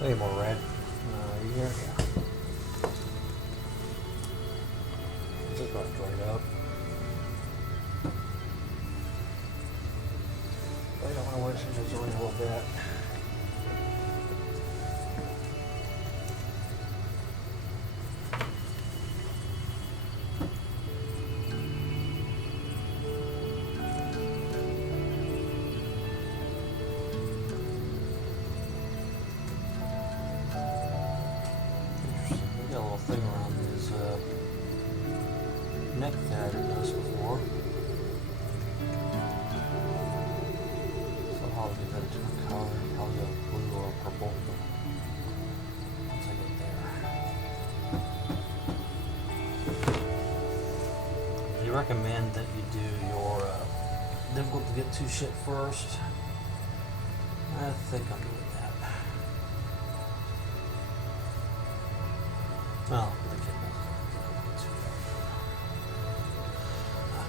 Way more red. Yeah. Just about dried up. I don't want to waste it. It's only a little bit. Thing around his neck that I didn't notice before. So I'll give that a different color, probably a blue or a purple. Once I get there. They recommend that you do your difficult to get to shit first. I think I'm doing that. Well,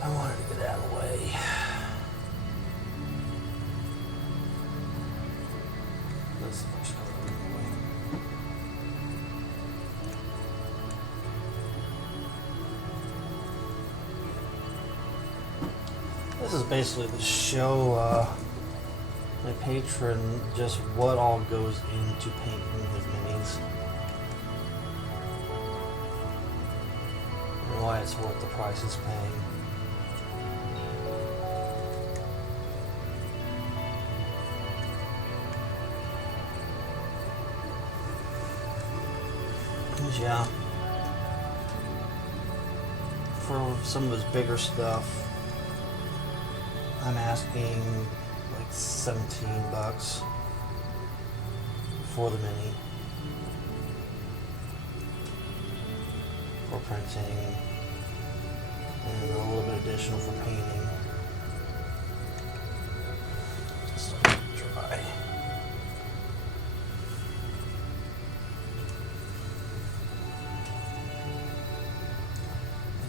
I wanted to get out of the way. That's the first color anyway. This is basically to show my patron just what all goes into painting his minis. Why it's worth the price he's paying. Yeah, for some of his bigger stuff, I'm asking like $17 for the mini for printing. And a little bit additional for painting. Just let it dry.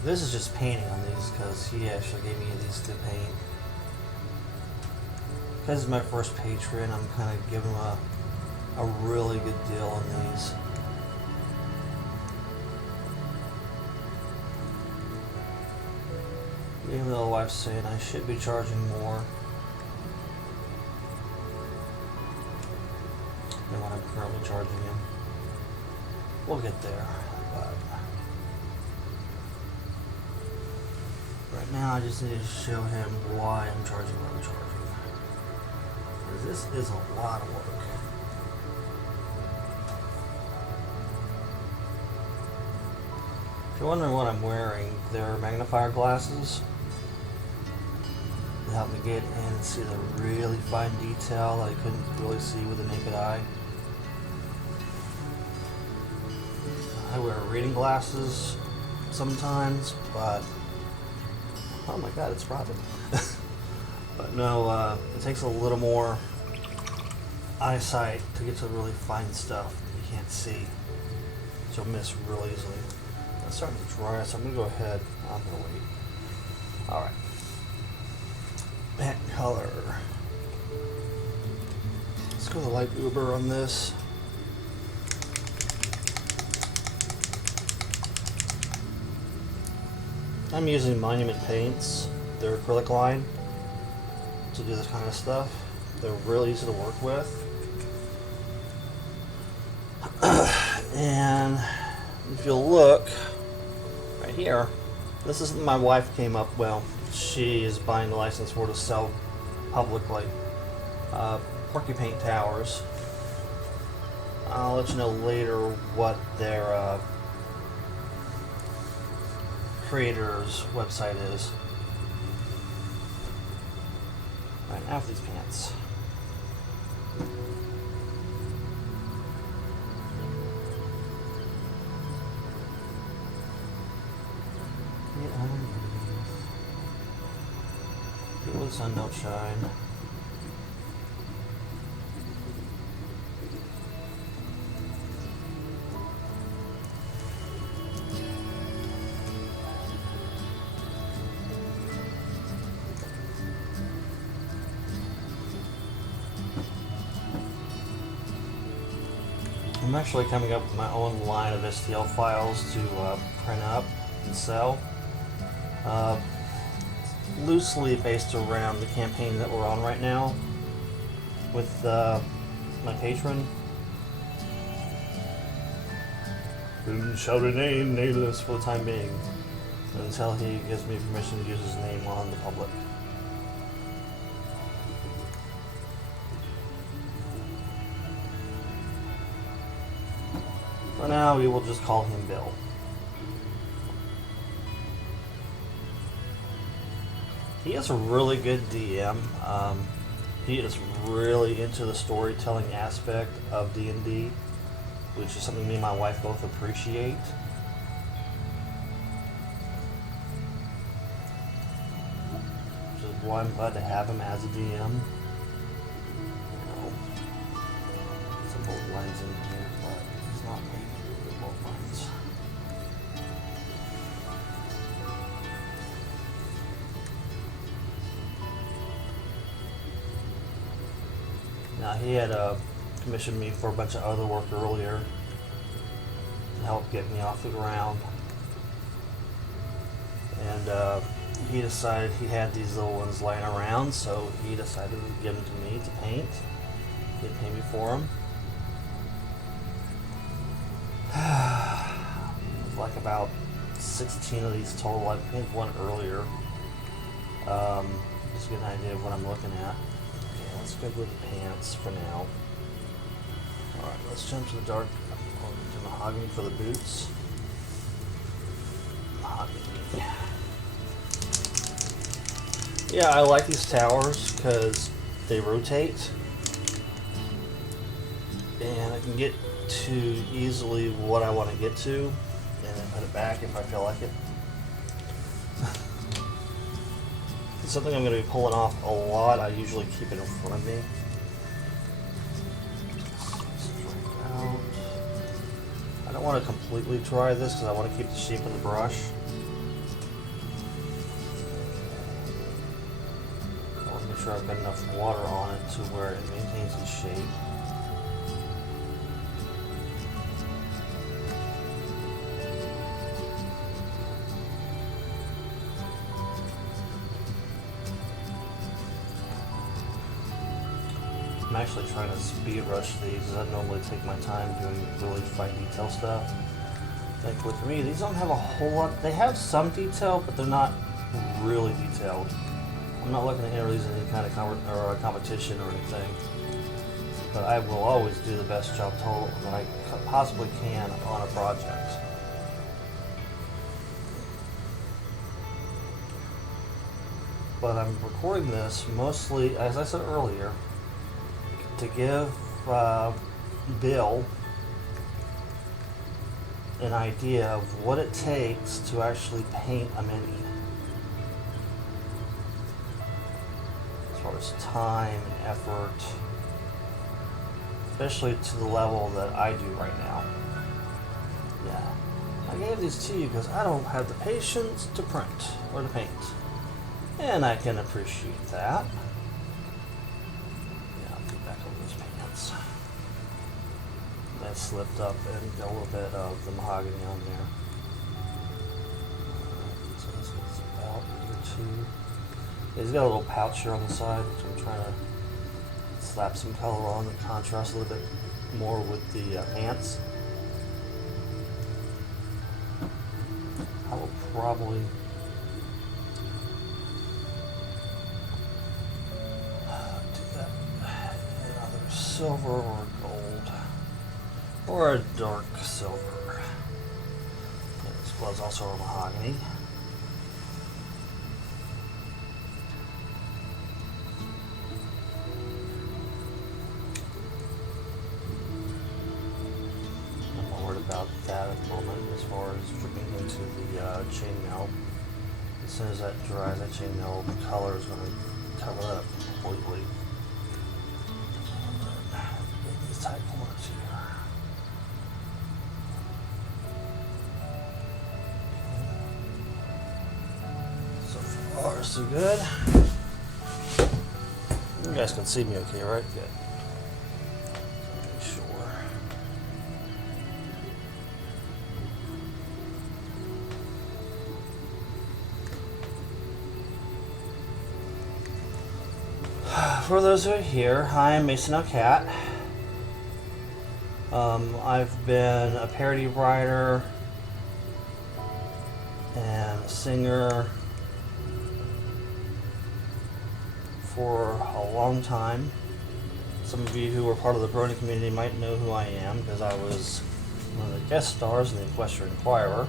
This is just painting on these because he actually gave me these to paint. Because he's my first patron, I'm kind of giving him a really good deal on these. Even though the wife's saying I should be charging more than what I'm currently charging him. We'll get there, but right now I just need to show him why I'm charging what I'm charging. Because this is a lot of work. If you're wondering what I'm wearing, they're magnifier glasses. Help me get in and see the really fine detail that I couldn't really see with the naked eye. I wear reading glasses sometimes, but oh my god, it's Robin. But no, it takes a little more eyesight to get to really fine stuff that you can't see, so you'll miss really easily. It's starting to dry, so I'm gonna go ahead. I'm gonna wait. All right. Paint color. Let's go with a light Uber on this. I'm using Monument Paints, their acrylic line, to do this kind of stuff. They're really easy to work with. And if you'll look right here, this is my wife came up, well, she is buying the license for to sell publicly. Porky Paint Towers. I'll let you know later what their creator's website is. Right, after these pants. Get where the sun don't shine. I'm actually coming up with my own line of STL files to print up and sell. Loosely based around the campaign that we're on right now with my patron. Who shall remain nameless for the time being until he gives me permission to use his name on the public. For now, we will just call him Bill. He is a really good DM. He is really into the storytelling aspect of D&D, which is something me and my wife both appreciate. Which is why I'm glad to have him as a DM. You know, some bold lines in here, but he's not making good bold lines. Now he had commissioned me for a bunch of other work earlier to help get me off the ground, and he decided he had these little ones lying around, so he decided to give them to me to paint. He'd pay me for them. Like about 16 of these total. I painted one earlier. Just to get an idea of what I'm looking at. Okay, let's go with the pants for now. Alright, let's jump to the dark, to mahogany for the boots. Mahogany. Yeah, I like these towers because they rotate. And I can get to easily what I want to get to, and then put it back if I feel like it. It's something I'm going to be pulling off a lot. I usually keep it in front of me. I don't want to completely dry this because I want to keep the shape of the brush. I want to make sure I've got enough water on it to where it maintains its shape. I'm actually trying to speed rush these as I normally take my time doing really fine detail stuff. Like with me, these don't have a whole lot. They have some detail, but they're not really detailed. I'm not looking to enter these in any kind of competition or anything. But I will always do the best job total that I possibly can on a project. But I'm recording this mostly, as I said earlier, to give Bill an idea of what it takes to actually paint a mini. As far as time and effort, especially to the level that I do right now. Yeah, I gave these to you because I don't have the patience to print or to paint. And I can appreciate that. That slipped up and got a little bit of the mahogany on there. So this gets about here too. He's got a little pouch here on the side, which I'm trying to slap some color on to contrast a little bit more with the pants. I will probably do that in either silver or gold. Or a dark silver. And this was also a mahogany. I'm not worried about that at the moment as far as dripping into the chainmail. As soon as that dries, that chainmail color is going to cover that up completely. Get these tight corners here. So good. You guys can see me okay, right? Good. Make sure. for those who are here, I am Mason L. Cat. I've been a parody writer and singer for a long time. Some of you who are part of the Brony community might know who I am because I was one of the guest stars in the Equestrian Inquirer.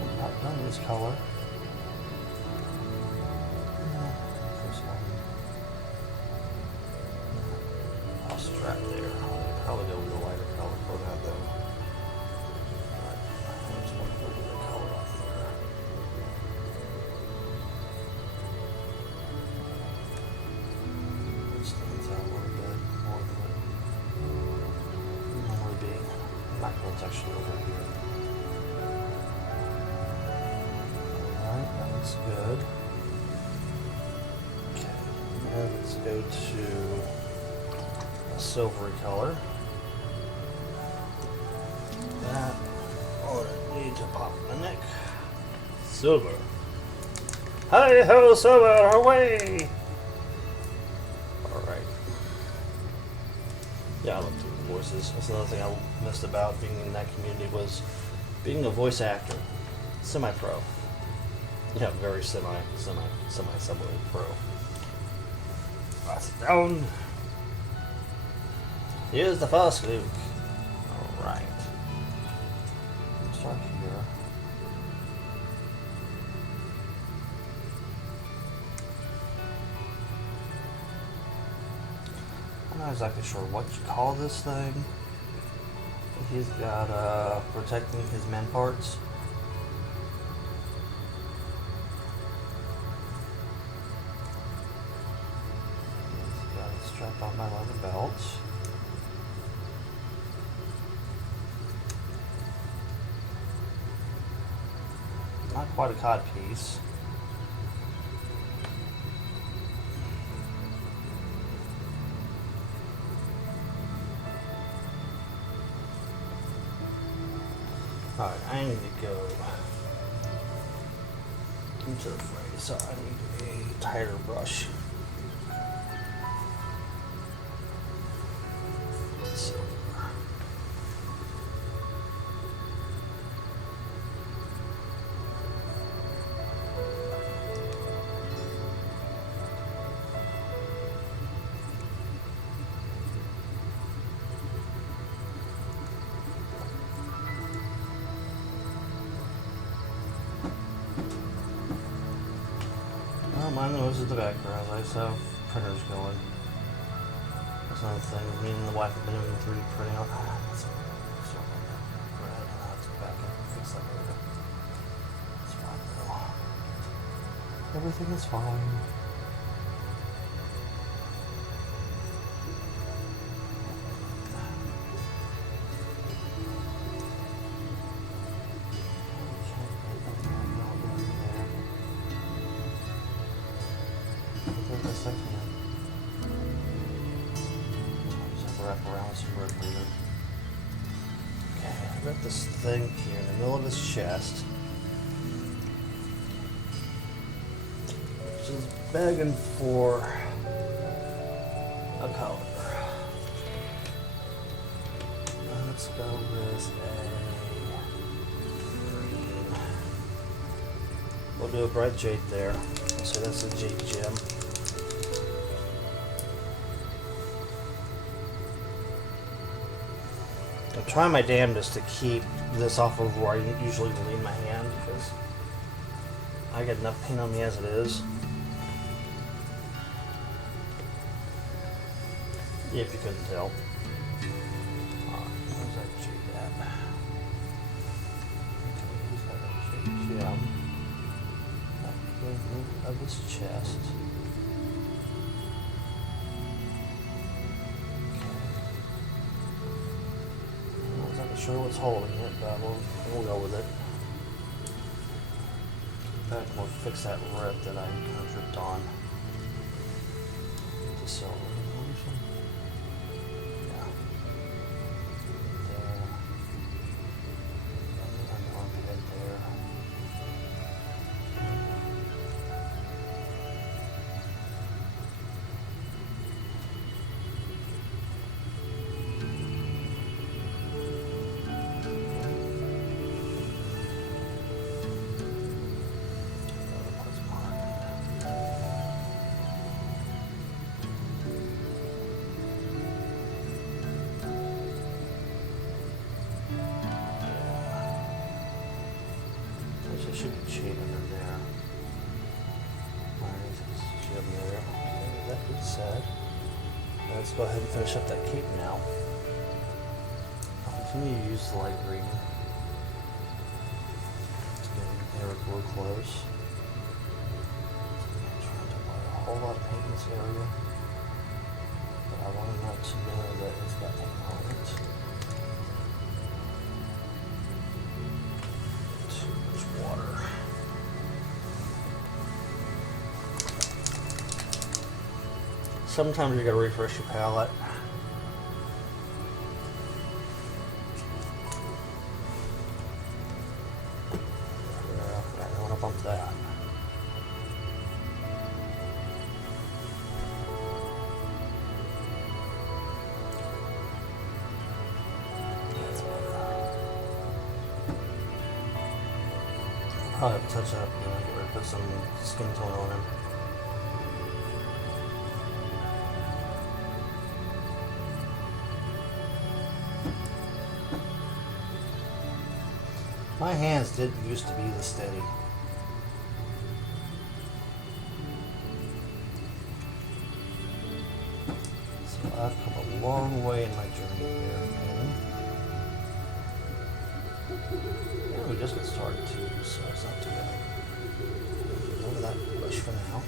I'm not done this color. This one. I'll strap there. I'll probably go with a lighter color for that though. Alright, I just want to go with the color on here. It stands out a little bit more than it normally be. Backwards actually over here. Alright, that looks good. Okay, now let's go to a silvery color. That I need to pop my neck. Silver. Hi ho, silver, away! Alright. Yeah, I love doing voices. That's another thing I missed about being in that community was being a voice actor. Semi-pro. Yeah, very semi-pro. Pass it down. Here's the first Luke. Alright. Let's start here. I'm not exactly sure what you call this thing. He's got protecting his man parts. He's got it strapped on my leather belt. Not quite a cod piece. Alright, I need to go into the fray, so I need a tighter brush. Silver. My nose is the background. I just have printers going. That's another thing. Me and the wife have been doing 3D printing. That's so I'll have to go back and fix that later. It's fine though. Everything is fine. Best I can. Just have to wrap around with some rope later. Okay, I've got this thing here in the middle of his chest. Which is begging for a color. Let's go with a green. We'll do a bright jade there. So that's a jade gem. I'm trying my damnedest to keep this off of where I usually lean my hand because I get enough paint on me as it is. If you couldn't tell. Where's that jade at? Okay, he's got a jade gem. Of his chest. I'm not sure what's holding it, but we'll go with it. In fact, we'll fix that rip that I kind of ripped on. The silver. Yeah. There. And the armpit there. Actually, it should be shade under there. Alright, shade under there. Okay, that being said, let's go ahead and finish up that cape now. I'll continue to use the light green. It's getting there real close. I'm trying to apply a whole lot of paint in this area, but I want enough to know that it's got paint on it. Too much water. Sometimes you gotta refresh your palette. Yeah, I don't want to bump that. That's better. I'll have to touch that up again. Get ready to put some skin tone on him. My hands didn't used to be this steady. So I've come a long way in my journey here. Yeah, we just got started too, so it's not too bad. Over that brush for now.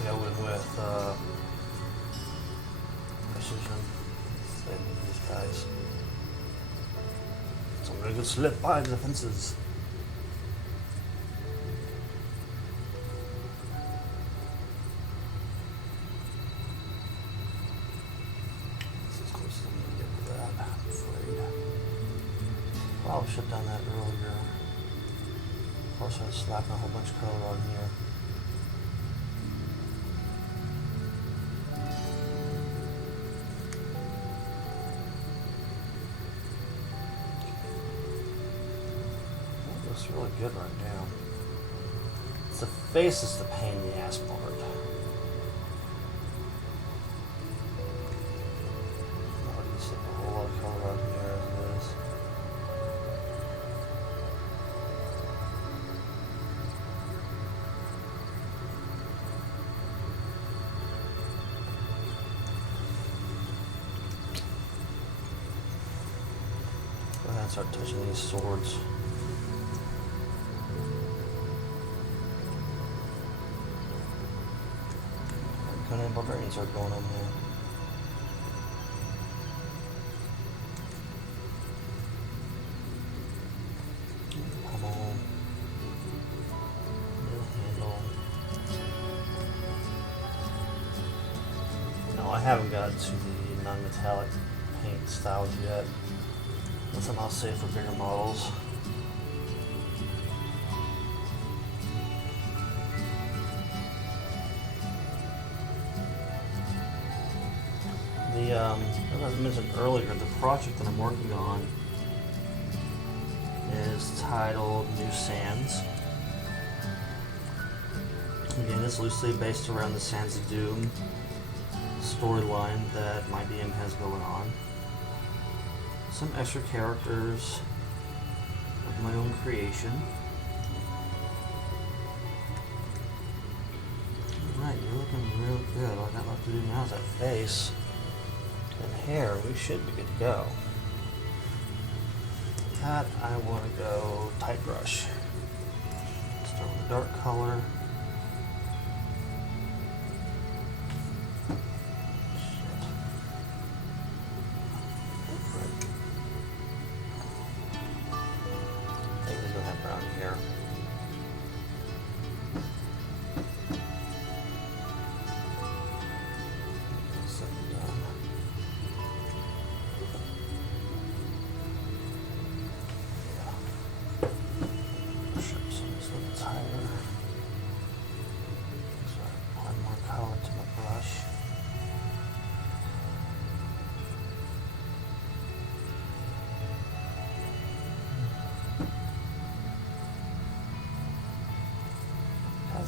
I went with precision. Same with these guys. So I'm gonna go slip by the fences. This is as close as I'm gonna get to that, I'm afraid. Probably should have done that earlier. Of course, I was slapping a whole bunch of color on here. It's really good right now. It's the face is the pain in the ass part. I already slipped a whole lot of color on here as it is. Go ahead and start touching these swords. Conan Barbarians are going on there. Pommel. Little handle. No, I haven't got to the non-metallic paint styles yet. That's something I'll save for bigger models. As I mentioned earlier, the project that I'm working on is titled New Sands. Again, it's loosely based around the Sands of Doom storyline that my DM has going on. Some extra characters of my own creation. Alright, you're looking real good. All I got left to do now is that face and hair. We should be good to go. that, I want to go tight brush. Start with a dark color. I think he's going to have brown hair.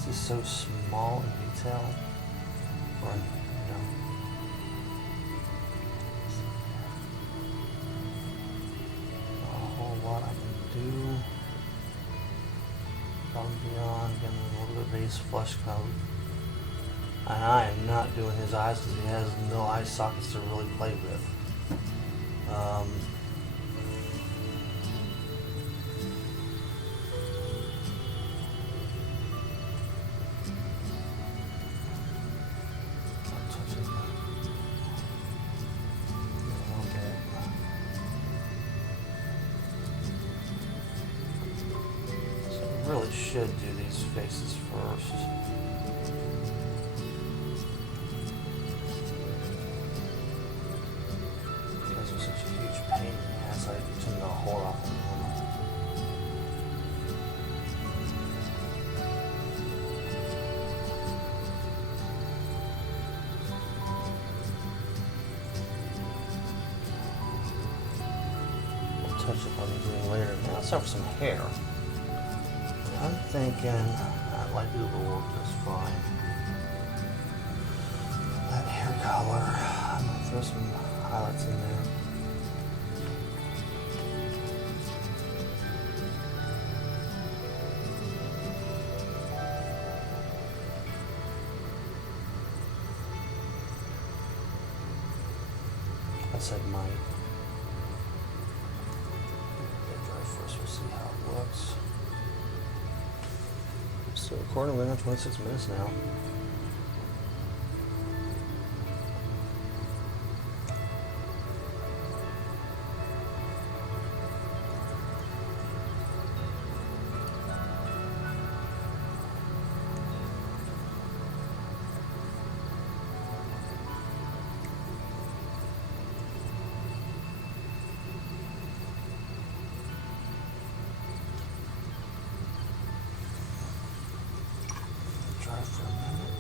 He's so small in detail, or not a whole lot I can do. Beyond getting a little bit of base flesh coat. And I am not doing his eyes because he has no eye sockets to really play with. Really should do these faces first. Because it's such a huge pain in the ass, I tend to hold off on them. I'll touch it on the doing later. Now let's start with some hair. I'm thinking that light blue will work just fine. That hair color, I'm going to throw some highlights in there. I said might. Let dry first, we'll see how it looks. So recording, we're on 26 minutes now. For a minute.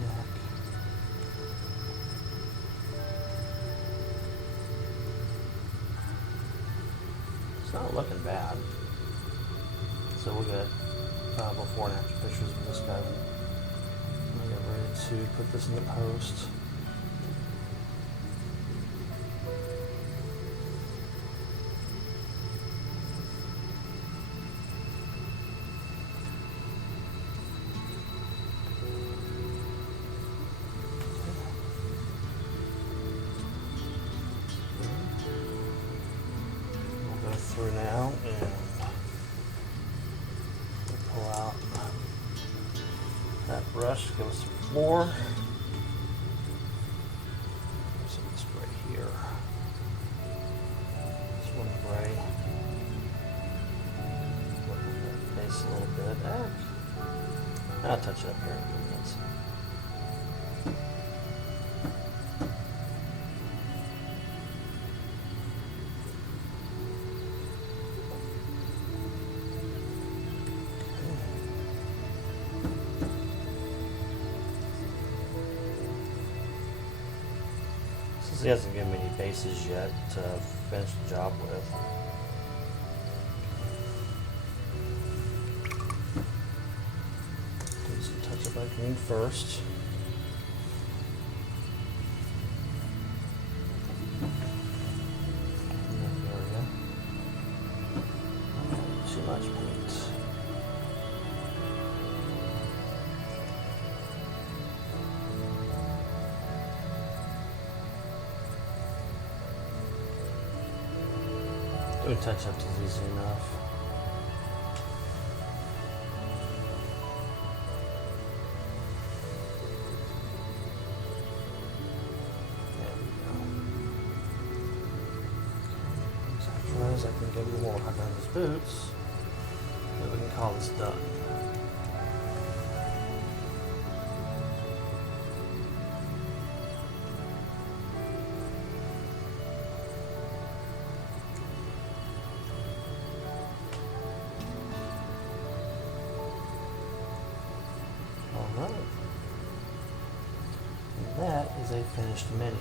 Neck. It's not looking bad. So we'll get before and after pictures of this guy. I'm get ready to put this in the post. Through now and we'll pull out that brush, give us some floor. So this right here. This one gray. Look at the base a little bit. I'll touch it up here in a few minutes. He hasn't given me any bases yet to finish the job with. Do some touch of that green first. In that area. Too much paint. Doing touch-ups is easy enough. I can give him a little hot on his boots, and we can call this done. Alright. And that is a finished mini.